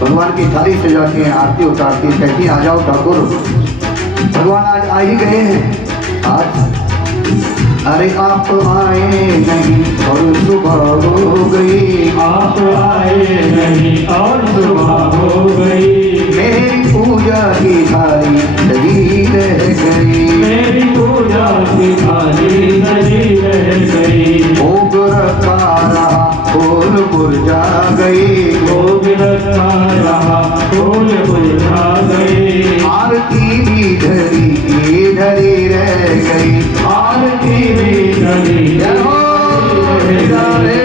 भगवान की थाली सजाती हैं, आरती उतारती हैं, कहती हैं आ जाओ ठाकुर, भगवान आज आ ही गए हैं आज। अरे आप आए नहीं और सुबह हो गई, आप आए नहीं और सुबह हो गई, मेरी पूजा की थाली सजी रह गई, मेरी पूजा की थाली सजी रह गई, भोग रखा रहा फूल मुरझा गई, भोग रखा रहा फूल मुरझा गई, आरती भी धरी रह गई, आरती भी धरी जय हो मेरा रे।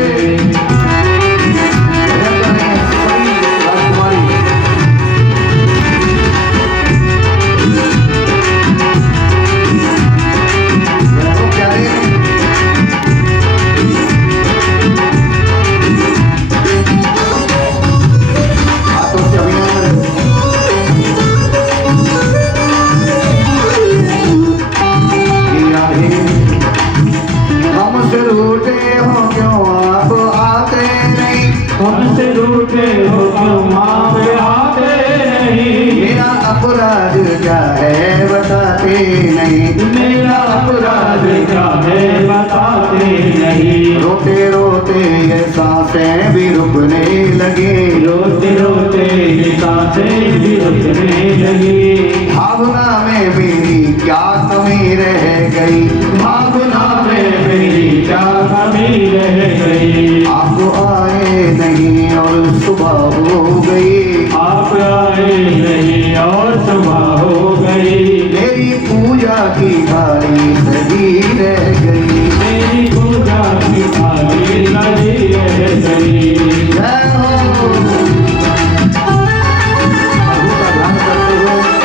हमसे रूठे हो क्यों आप आते नहीं, मेरा अपराध क्या है बताते नहीं, मेरा अपराध क्या है बताते नहीं, रोते रोते ये सांसें भी रुकने लगी, रोते रोते ये सांसें भी रुकने लगी, भावना में मेरी क्या कमी रह गई, भावना में मेरी क्या कमी रह गई, आप आए नहीं और सुबह हो गई, आप आए नहीं और सुबह हो गई, मेरी पूजा की थाली सजी रह गई, मेरी पूजा की थाली सजी रह गई। जय हो। प्रभु का ध्यान करते हुए उसको बुलाते हुए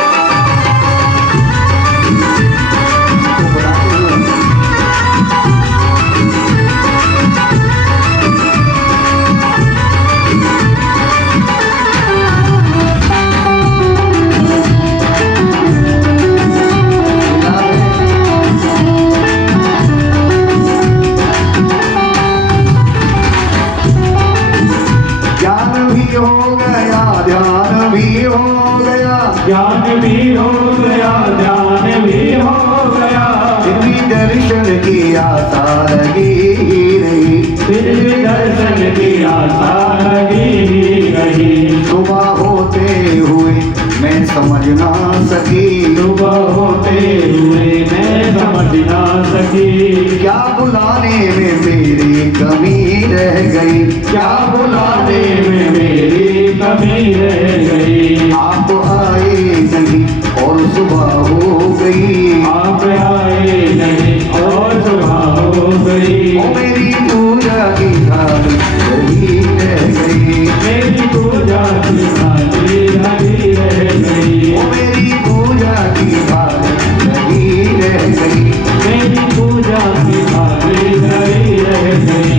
ज्ञान भी हो गया, ध्यान भी हो गया, ज्ञान भी हो गया, ध्यान भी हो गया, फिर भी दर्शन की आशा लगी ही नहीं, फिर भी दर्शन की आशा लगी ही रही, सुबह होते हुए मैं समझ ना सकी, सुबह होते हुए मैं समझ ना सकी, क्या बुलाने में मेरी कमी रह गई, क्या बुलाने में मेरी कमी रह गई, आप आए नहीं और सुबह हो गई, आप आए नहीं और सुबह हो गई, ओ मेरी पूजा की थाली सजी रह गई, मेरी पूजा की थाली लगी रह गई, ओ मेरी पूजा की थाली सजी रह गई, मेरी पूजा की थाली लगी रह गई,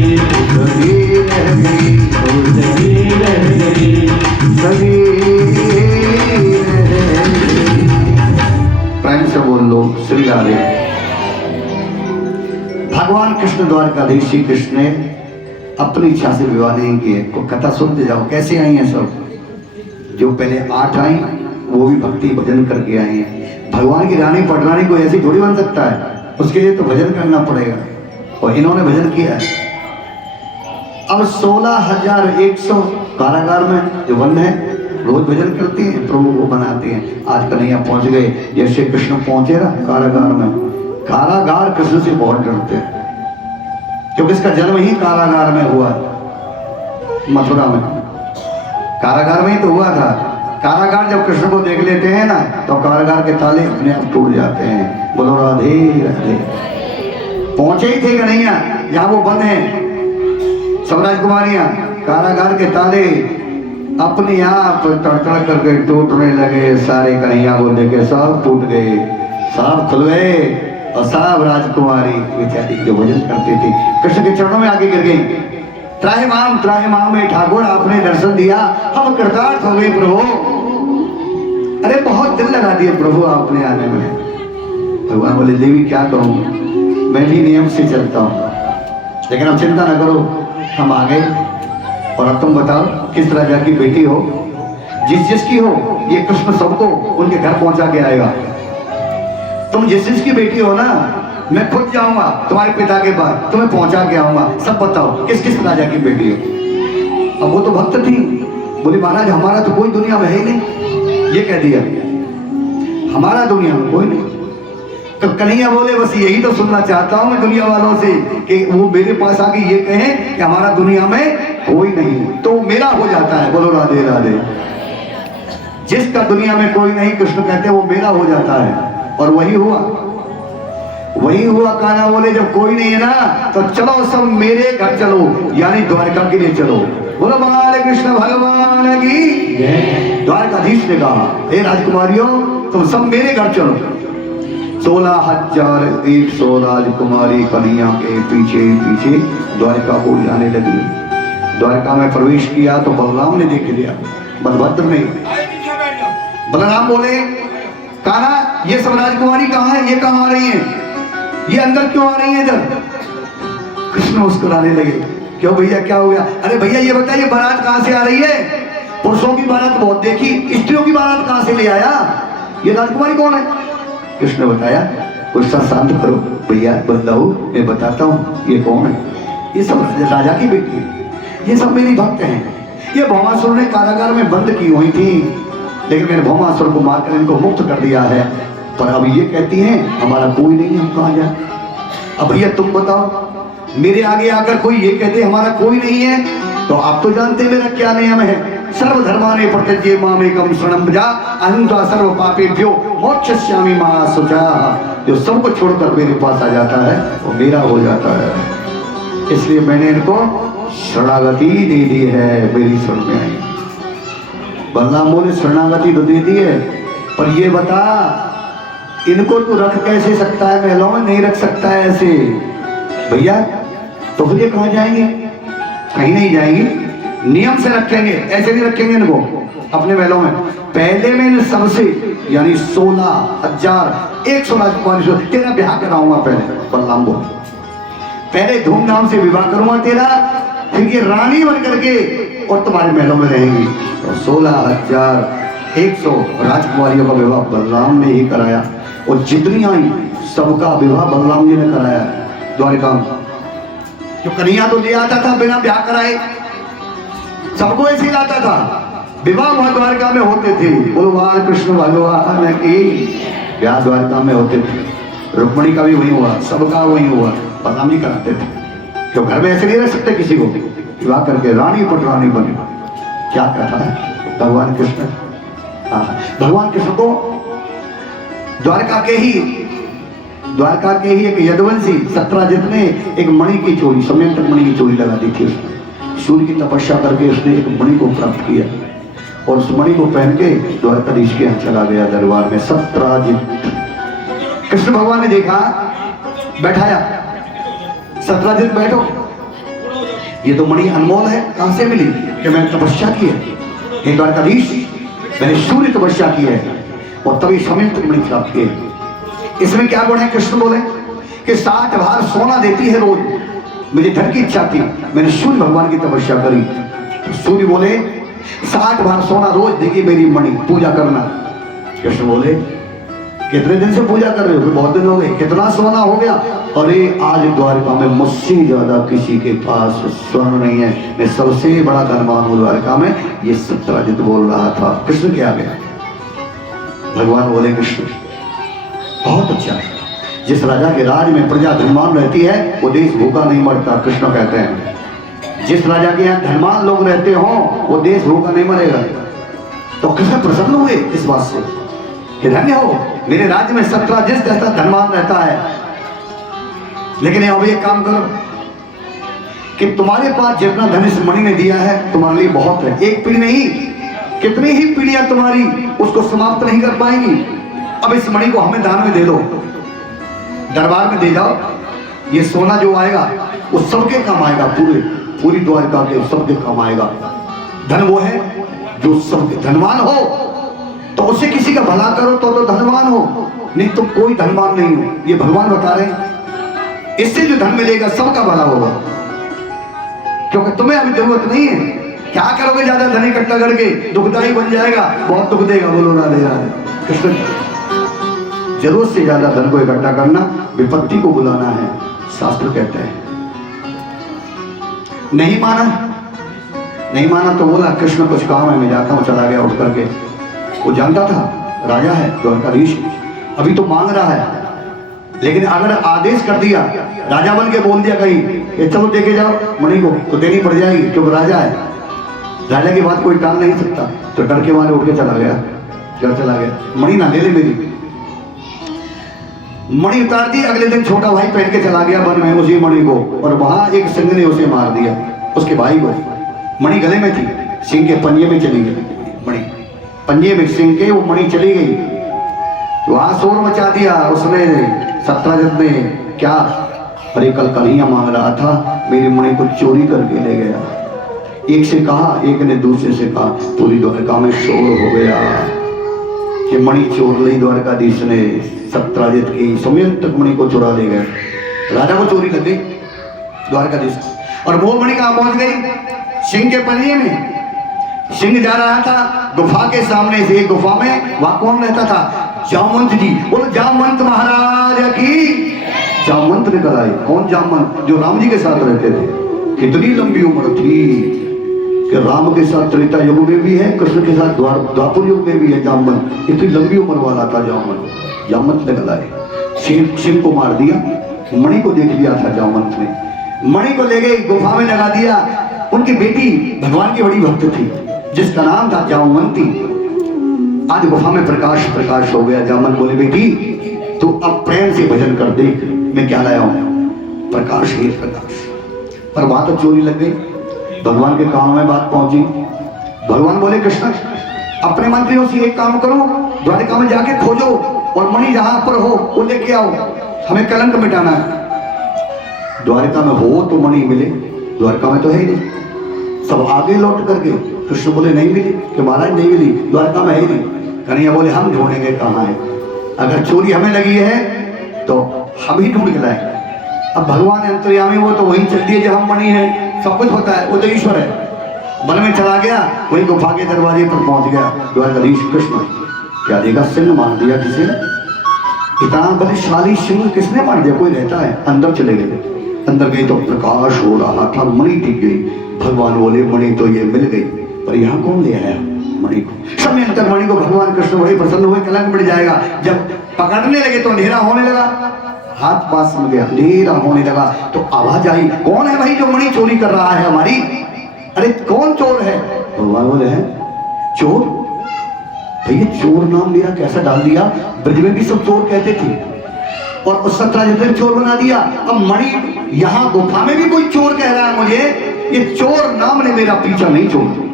सजी रह गई, लगी रह गई, सजी रह गई। प्रेम से बोल लो श्री राधे। भगवान कृष्ण द्वारकाधीश श्री कृष्ण ने अपनी इच्छा से विवाह नहीं किए। को कथा सुनते जाओ कैसे आई हैं सब। जो पहले 8 आई वो भी भक्ति भजन करके आई हैं। भगवान की रानी पटरानी को ऐसी थोड़ी बन सकता है, उसके लिए तो भजन करना पड़ेगा और इन्होंने भजन किया है। अब 16,100 कारागार में जो बंद है रोज भजन करती हैं, प्रभु को बनाते हैं। आज कन्हैया पहुंच गए, जैसे कृष्ण पहुंचे ना कारागार में। कारागार कृष्ण से बहुत डरते हैं क्योंकि इसका जन्म ही कारागार में हुआ, मथुरा में कारागार में ही तो हुआ था। कारागार जब कृष्ण को देख लेते हैं ना तो कारागार के ताले अपने आप टूट जाते हैं। बोलो राधे राधे। पहुंचे ही थे कन्हैया जहां वो बंद है सब राजकुमारियां, कारागार के ताले अपने आप तड़तड़ करके टूटने लगे। सारे कन्हैया को देखे सब टूट गए, सब खुल गए। और सब राजकुमारी बेचारी के भोजन करते थे, कृष्ण के चरणों में आगे गिर गई। त्राहि माम में ठाकुर आपने दर्शन दिया, हम कृतार्थ हो गए प्रभु। अरे बहुत दिल लगा दिए प्रभु आपने आने में। भगवान बोले देवी क्या कहूँ, मैं भी नियम से चलता हूँ, लेकिन अब चिंता न करो, हम आ गए। और अब तुम बताओ किस राजा की बेटी हो, जिसकी हो ये कृष्ण सबको उनके घर पहुंचा के आएगा। तुम जिसकी बेटी हो ना, मैं खुद जाऊंगा तुम्हारे पिता के पास, तुम्हें पहुंचा के आऊंगा। सब बताओ किस किस राजा की बेटी हो। अब वो तो भक्त थी, बोली महाराज हमारा तो कोई दुनिया में है ही नहीं, ये कह दिया हमारा दुनिया में कोई नहीं। तो कन्हैया बोले बस यही तो सुनना चाहता हूं मैं दुनिया वालों से कि वो मेरे पास आके ये कहें कि हमारा दुनिया में कोई नहीं, तो मेरा हो जाता है। बोलो राधे राधे। जिसका दुनिया में कोई नहीं, कृष्ण कहते हैं वो मेरा हो जाता है। और वही हुआ। कान्हा बोले जब कोई नहीं है ना, तो चलो सब मेरे घर चलो, यानी द्वारका के लिए चलो। बोलो बाल कृष्ण भगवान की। द्वारकाधीश ने कहा हे राजकुमारियों तुम सब मेरे घर चलो। 16,100 राजकुमारी कन्हैया के पीछे पीछे द्वारका को जाने लगी। द्वारका में प्रवेश किया तो बलराम ने देख लिया, बलभद्र ने। बलराम बोले कान्हा ये सब राजकुमारी कहाँ है, ये कहाँ आ रही है, ये अंदर क्यों आ रही है इधर। कृष्ण मुस्कुराने लगे, क्यों भैया क्या हो गया। अरे भैया ये बताइए बारात कहाँ से आ रही है, पुरुषों की बारात बहुत देखी, स्त्रियों की बारात कहाँ से ले आया, ये राजकुमारी कौन है। कृष्ण ने बताया गुस्सा शांत करो भैया, बदलाओ मैं बताता हूँ ये कौन है। ये सब राजा की बेटी है, ये सब मेरी भक्त हैं। ये भौमासुर ने कारागार में बंद की हुई थी, लेकिन मैंने भौमासुर को मारकर इनको मुक्त कर दिया है। पर अब ये कहती हैं हमारा कोई नहीं, हम कहाँ जाए। अब भैया तुम बताओ, मेरे आगे आकर कोई ये कहते हमारा कोई नहीं है, तो आप तो जानते हैं मेरा क्या नियम है। सर्वधर्माने प्रत्यज्य मामेकम शरणं जा, अहं त्वा सर्व पापेभ्यो मोक्षयिष्यामि मा शुचः। जो सबको छोड़कर मेरे पास आ जाता है वो मेरा हो जाता है। इसलिए मैंने इनको शरणागति दे दी है, मेरी शरण में आई। बलराम बोले शरणागति तो दे दी है, पर ये बता इनको तू रख कैसे सकता है, महलों में नहीं रख सकता है ऐसे। भैया तो फिर ये कहाँ जाएंगे, कहीं नहीं जाएंगी, नियम से रखेंगे, ऐसे नहीं रखेंगे इनको अपने महलों में। पहले में इन सबसे यानी 16,100 राजकुमारी से तेरा ब्याह कराऊंगा। पहले बलराम बोले पहले धूमधाम से विवाह करूंगा तेरा, फिर ये रानी बन करके और तुम्हारे महलों में रहेंगी। तो 16,100 राजकुमारियों का विवाह बलराम ने ही कराया, और जितनी आई सबका विवाह बलराम जी ने कराया द्वारिका में। जो कन्हैया तो ले आता था बिना ब्याह कराए, सबको ऐसे लाता था, विवाह वहां द्वारका में होते थे। बोलो बाल कृष्ण भगवान की। ब्याह द्वारका में होते थे, रुक्मणी का भी वही हुआ, सबका वही हुआ, बलराम जी कराते थे। क्यों घर में ऐसे नहीं रह सकते, किसी को विवाह करके रानी पटरानी बने। क्या कथा है भगवान कृष्ण। भगवान कृष्ण को द्वारका के ही एक यदुवंशी सत्राजित ने एक मणि की चोरी, समयंतक मणि की चोरी लगा दी थी उसने। सूर्य की तपस्या करके उसने एक मणि को प्राप्त किया, और उस मणि को पहन के द्वारकाधीश के यहाँ चला गया दरबार में। सत्राजित कृष्ण भगवान ने देखा, बैठाया, सत्राजित बैठो, ये तो मणि अनमोल है, कहां से मिली कि मैंने तपस्या की है, हे द्वारकाधीश मैंने सूर्य तपस्या की है और तभी समयंतक मणि प्राप्त किए। इसमें क्या गुण है। कृष्ण बोले कि 60 भार सोना देती है रोज, मुझे धन की इच्छा थी, मैंने सूर्य भगवान की तपस्या करी। तो सूर्य बोले 60 भार सोना रोज देगी मेरी मणि, पूजा करना। कृष्ण बोले कितने दिन से पूजा कर रहे हो, बहुत दिन हो गए, कितना सोना हो गया। अरे आज द्वारका में मुझसे ज्यादा किसी के पास स्वर्ण नहीं है, मैं सबसे बड़ा धनवान हूं द्वारका में। ये सत्राजित बोल रहा था, कृष्ण क्या गया। भगवान बोले कृष्ण बहुत अच्छा है, जिस राजा के राज में प्रजा धनवान रहती है वो देश भूखा नहीं मरता। कृष्ण कहते हैं जिस राजा के यहाँ धनवान लोग रहते हो वो देश भूखा नहीं मरेगा। तो कृष्ण प्रसन्न हुए इस बात से कि धन्य हो, मेरे राज्य में सत्राजित जैसा धनवान रहता है। लेकिन अब एक काम करो कि तुम्हारे पास जितना धन इस मणि ने दिया है तुम्हारे लिए बहुत है, एक पीढ़ी नहीं कितनी ही पीढ़ियां तुम्हारी उसको समाप्त नहीं कर पाएंगी। अब इस मणि को हमें दान में दे दो। दरबार में दे जाओ, ये सोना जो आएगा वो सबके काम आएगा, पूरी द्वारका के सबके काम आएगा। धन वो है जो सबके धनवान हो, तो उससे किसी का भला करो तो धनवान हो, नहीं तो कोई धनवान नहीं हो। ये भगवान बता रहे हैं, इससे जो धन मिलेगा सबका भला होगा, क्योंकि तुम्हें अभी जरूरत नहीं है। क्या करोगे ज्यादा धन इकट्ठा करके? दुखदाई बन जाएगा, बहुत दुख देगा। बोलो राधे राधे कृष्ण। जरूरत से ज्यादा धन को इकट्ठा करना विपत्ति को बुलाना है, शास्त्र कहते हैं। नहीं माना तो बोला कृष्ण कुछ काम है, मैं जाता हूं, चला गया उठ करके। वो जानता था राजा है द्वारकाधीश, अभी तो मांग रहा है, लेकिन अगर आदेश कर दिया, राजा बन के बोल दिया कहीं ये चलो देके जाओ मणि को, तो देनी पड़ जाएगी, क्योंकि राजा है। राजा की बात कोई टाल नहीं सकता, तो डर के मारे उठ के चला गया, घर चला गया। मणि ना ले ले मेरी। मणि उतार दी, अगले दिन छोटा भाई पहन के चला गया वन में उसी मणि को, और वहां एक सिंह ने उसे मार दिया, उसके भाई को। मणि गले में थी, सिंह के पंजे में चली गई मणि, पंजे में सिंह के वो मणि चली गई। वहां शोर मचा दिया उसने, सत्यजित ने। क्या? अरे कल कन्हैया मांग रहा था, मेरी मणि को चोरी करके ले गया। एक से कहा, एक ने दूसरे से कहा, पूरी द्वारका में शोर हो गया कि मणि चोर ली द्वारकाधीश ने, सत्यजित की समयंतक मणि को चुरा ले गए। राजा को चोरी लग गई द्वारकाधीश, और वो मणि कहां पहुंच गई? सिंह के पंजे में। सिंह जा रहा था गुफा के सामने से, एक गुफा में, वहां कौन रहता था? जामवंत जी। बोलो जामवंत महाराज की। जामवंत निकल आए। कौन जामवंत? जो राम जी के साथ रहते थे। कितनी लंबी उम्र थी कि राम के साथ त्रेता युग में भी है, कृष्ण के साथ द्वापर युग में भी है जामवंत। इतनी लंबी उम्र वाला था जामवंत। जामवंत निकल आए, सिंह को मार दिया। मणि को देख लिया था जामवंत ने, मणि को ले गए गुफा में लगा दिया। उनकी बेटी भगवान की बड़ी भक्त थी, जिसका नाम था जामवंती। आज गुफा में प्रकाश हो गया। जामवंत बोले, बेटी तू अब प्रेम से भजन कर, देख मैं क्या लाया हूं। प्रकाश ही प्रकाश। पर वहां तो चोरी लग गई, भगवान के काम में बात पहुंची। भगवान बोले, कृष्ण अपने मंत्रियों से एक काम करो, द्वारका में जाके खोजो और मणि जहां पर हो वो लेके आओ, हमें कलंक मिटाना है। द्वारका में हो तो मणि मिले, द्वारका में तो है ही नहीं। सब आगे लौट करके कृष्ण बोले नहीं मिली, कि महाराज नहीं मिली, द्वारका में है ही नहीं। कन्हैया बोले हम ढूंढेंगे कहाँ है, अगर चोरी हमें लगी है तो हम ही ढूंढ के लाए। अब भगवान अंतर्यामी, वो तो वही चल दिए जहां मणि है, सब कुछ होता है, वो तो ईश्वर है। वन में चला गया, वही गुफा के दरवाजे पर पहुंच गया द्वारकाधीश कृष्ण। क्या देखा? सिंह मार दिया किसी ने। इतना बलशाली सिंह किसने मार दिया? कोई रहता है? अंदर चले गए। अंदर गए तो प्रकाश हो रहा था, मणि दिख गई। भगवान बोले, मणि तो ये मिल गई, पर यहाँ कौन ले आया मणि को? समय अंतर मणि को भगवान कृष्ण बड़े प्रसन्न हुए, कलंक मिट जाएगा। जब पकड़ने लगे तो अंधेरा होने लगा, हाथ पास में गया, अंधेरा होने लगा। तो आवाज आई, कौन है भाई जो मणि चोरी कर रहा है हमारी? अरे कौन चोर है? भगवान बोले, है चोर? भैया चोर नाम मेरा कैसा डाल दिया? ब्रज में भी सब चोर कहते थे, और उस सत्यजित ने चोर बना दिया। अब मणि यहाँ गुफा में भी कोई चोर कह रहा है मुझे। ये चोर नाम ने मेरा पीछा नहीं छोड़ा,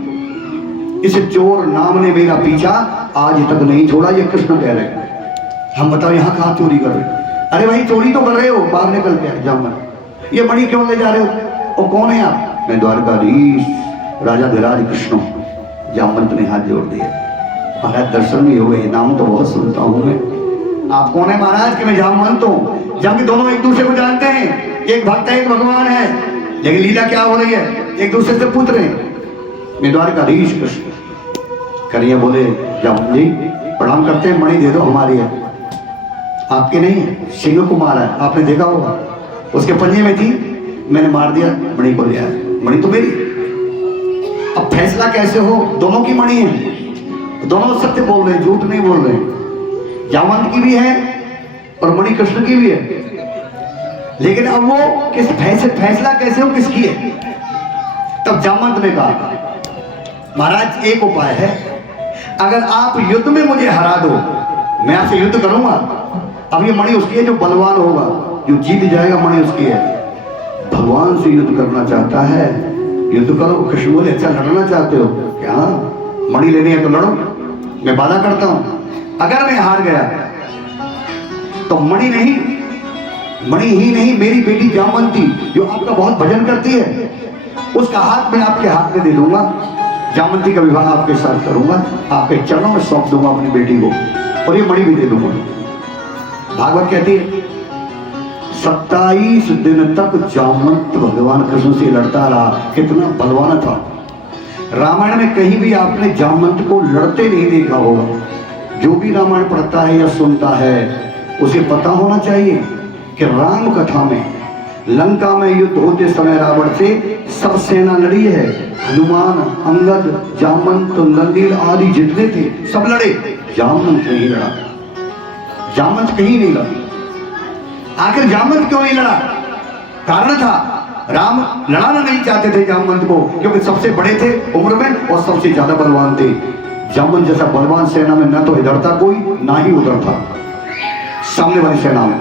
इस चोर नाम ने मेरा पीछा आज तक नहीं छोड़ा, ये कृष्ण कह रहे हैं। हम बताओ यहाँ कहाँ चोरी कर रहे? अरे भाई चोरी तो कर रहे हो, बाहर निकल के जामवंत, ये मणि क्यों ले जा रहे हो? और कौन है आप? मैं द्वारकाधीश राजा विराज कृष्ण। जामवंत ने हाथ जोड़ दिया, महाराज दर्शन भी हो गए, नाम तो बहुत सुनता हूं मैं। आप कौन है महाराज? कि मैं जामवंत हूं। जबकि दोनों एक दूसरे को जानते हैं, एक भक्त है एक भगवान है, लेकिन लीला क्या हो रही है? एक दूसरे से पूछ रहे हैं। मैं द्वारकाधीश कृष्ण। कन्हैया बोले, जामवंत जी प्रणाम करते हैं, मणि दे दो, हमारी है, आपके नहीं है। सिंह को मारा है, आपने देखा होगा, उसके पंजे में थी, मैंने मार दिया, मणि को लिया। मणि तो मेरी। अब फैसला कैसे हो? दोनों की मणि है, दोनों सत्य बोल रहे हैं, झूठ नहीं बोल रहे हैं। जामवंत की भी है और मणि कृष्ण की भी है, लेकिन अब वो किस फैसला कैसे हो किसकी है? तब जामवंत ने कहा, महाराज एक उपाय है, अगर आप युद्ध में मुझे हरा दो, मैं आपसे युद्ध करूंगा। अब ये मणि उसकी है जो बलवान होगा, जो जीत जाएगा, मणि उसकी है। भगवान से युद्ध करना चाहता है, युद्ध करो। कृष्ण बोले, अच्छा लड़ना चाहते हो क्या? मणि लेनी है तो लड़ो, मैं वादा करता हूं, अगर मैं हार गया तो मणि नहीं मणि ही नहीं, मेरी बेटी जामवंती जो आपका बहुत भजन करती है, उसका हाथ में आपके हाथ में दे दूंगा। जामवंती का विवाह आपके साथ करूंगा, आपके चरणों में सौंप दूंगा अपनी बेटी को, और ये मणि भी दे दूंगा। भागवत कहती है 27 दिन तक जामवंत भगवान कृष्ण से लड़ता रहा। कितना बलवान था। रामायण में कहीं भी आपने जामवंत को लड़ते नहीं देखा होगा। जो भी रामायण पढ़ता है या सुनता है उसे पता होना चाहिए कि राम कथा में लंका में युद्ध होते समय रावण से सब सेना लड़ी है। हनुमान, अंगद, जामवंत, नंदील आदि जितने थे सब लड़े, जामवंत नहीं लड़ा। जामवंत कहीं नहीं लड़ा। आखिर जामवंत क्यों नहीं लड़ा? कारण था, राम लड़ाना नहीं चाहते थे जामवंत को, क्योंकि सबसे बड़े थे उम्र में और सबसे ज्यादा बलवान थे। जामवंत जैसा बलवान सेना में न तो इधर था कोई, ना ही उधर था सामने वाली सेना में।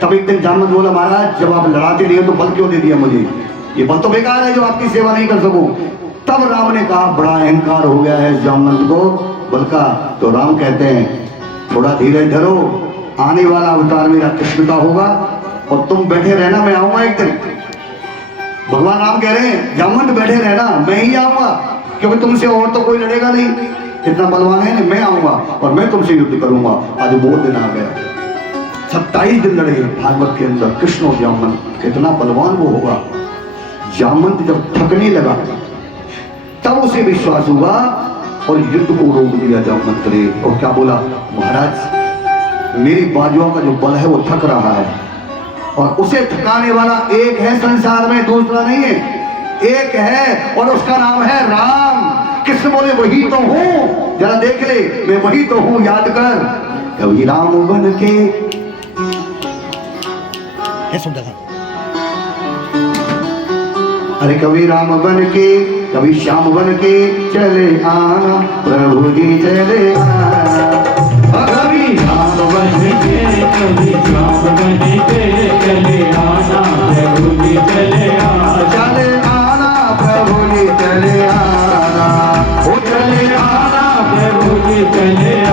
तब एक दिन जामवंत बोला, महाराज जब आप लड़ाते नहीं हो तो बल क्यों दे दिया मुझे? ये बल तो बेकार है जो आपकी सेवा नहीं कर सकूं। तब राम ने कहा, बड़ा अहंकार हो गया है जामवंत को बल का। तो राम कहते हैं, थोड़ा धीरज धरो, आने वाला अवतार मेरा कृष्ण का होगा और तुम बैठे रहना, मैं आऊंगा एक दिन। भगवान राम कह रहे हैं, जामवंत बैठे रहना, मैं ही आऊंगा, क्योंकि तुमसे और तो कोई लड़ेगा नहीं, इतना बलवान है नहीं, मैं आऊंगा और मैं तुमसे युद्ध करूंगा। आज वो दिन आ गया। 27 दिन लड़े भागवत के अंदर कृष्ण और जामवंत। कितना बलवान वो होगा। जामवंत जब थकने लगा तब उसे विश्वास हुआ और युद्ध को रोक दिया जामवंत ने। और क्या बोला, महाराज मेरी बाजुओं का जो बल है वो थक रहा है, और उसे थकाने वाला एक है संसार में, दूसरा नहीं है, एक है और उसका नाम है राम। कृष्ण बोले, वही तो हूं, जरा देख ले, मैं वही तो हूं, याद कर। कभी राम बन के सुनता था, अरे कभी राम बन के, कभी श्याम बन के चले आना, प्रभु जी चले आना। कभी राम बन के, कभी श्याम बन के चले आना, प्रभु जी चले आना। चले आना प्रभु जी चले आना, ओ चले आना प्रभु जी चले